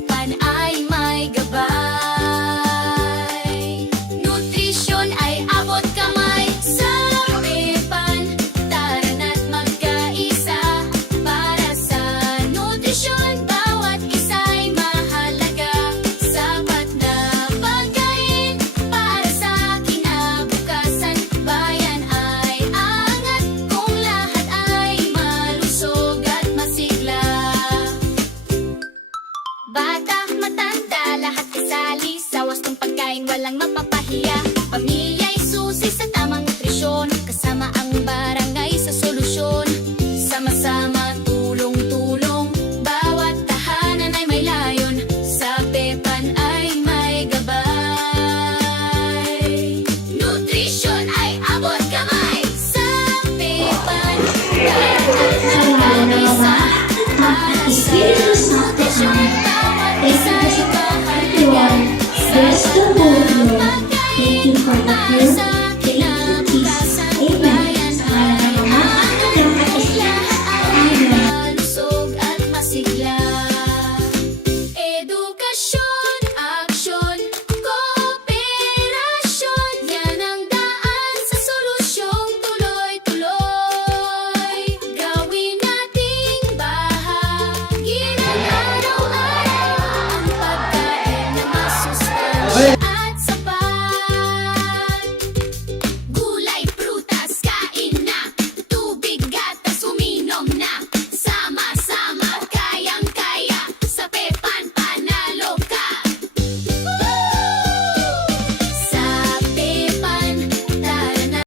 Epan ay may gabay. Nutrisyon ay abot kamay sa Epan. Tara na't magkaisa para sa nutrisyon. Bawat isa'y mahalaga. Sapat na pagkain para sa kinabukasan. Bayan ay angat kung lahat ay malusog at masigla. Bata, matanda, lahat kasali sa wastong pagkain, walang mapapahiya. Pamilya'y susi sa tamang nutrisyon, kasama ang bara